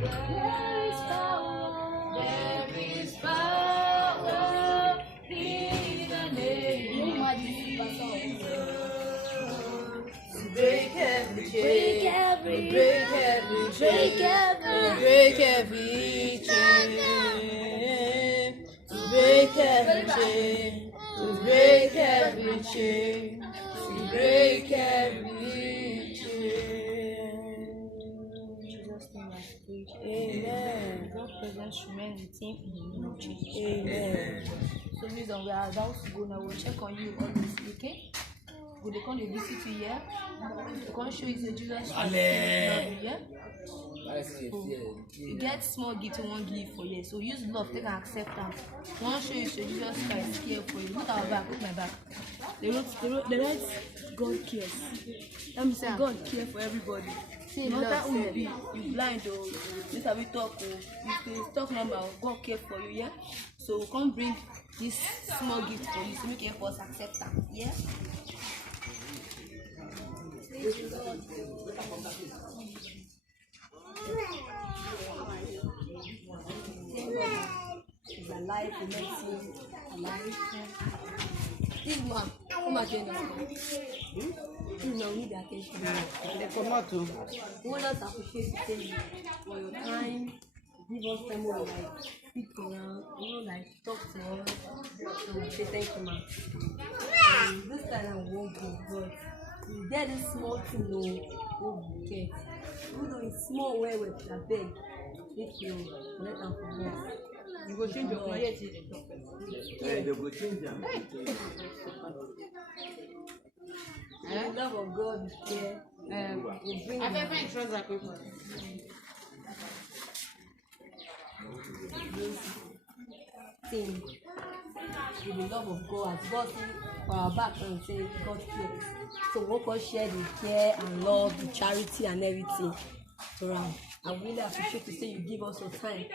There is power. There is power in the name of Jesus. Break every chain. Break every chain. Break every chain. Break every chain. Break every chain. Break every chain. Jesus' name I pray. Amen. God's presence remain with him in the name of Jesus. Amen. So, Wisdom, we are about to go now. We'll check on you always, okay? Will they come to visit you here? They come show you the Jesus Christ. Yeah? You get small gift you won't give for you. So use love, take and accept them. One show you so Jesus Christ care for you. Look at our back, look my back. They write God cares. Let me say God care for everybody. No matter who you be, you blind or this how we talk or if they talk number, God care for you, yeah? So come bring this small gift for you so make you help us accept them. Yeah? Is alive, we not see alive. This man, come again now. You now need attention. They come out too. We want us to appreciate you for your time. Give us time more like speak around, like talk to us. So we say thank you, man. This time I won't go, but you get this small thing, no get. Even though it's small way with a beg, if you let them forget. You go change your clothes. Yeah, they go change them. The love of God is there. Will bring I find trouser paper. this thing with the love of God. As God see for our back and say God cares. So we all share the care and love, the charity and everything. So I really appreciate to say you give us your time.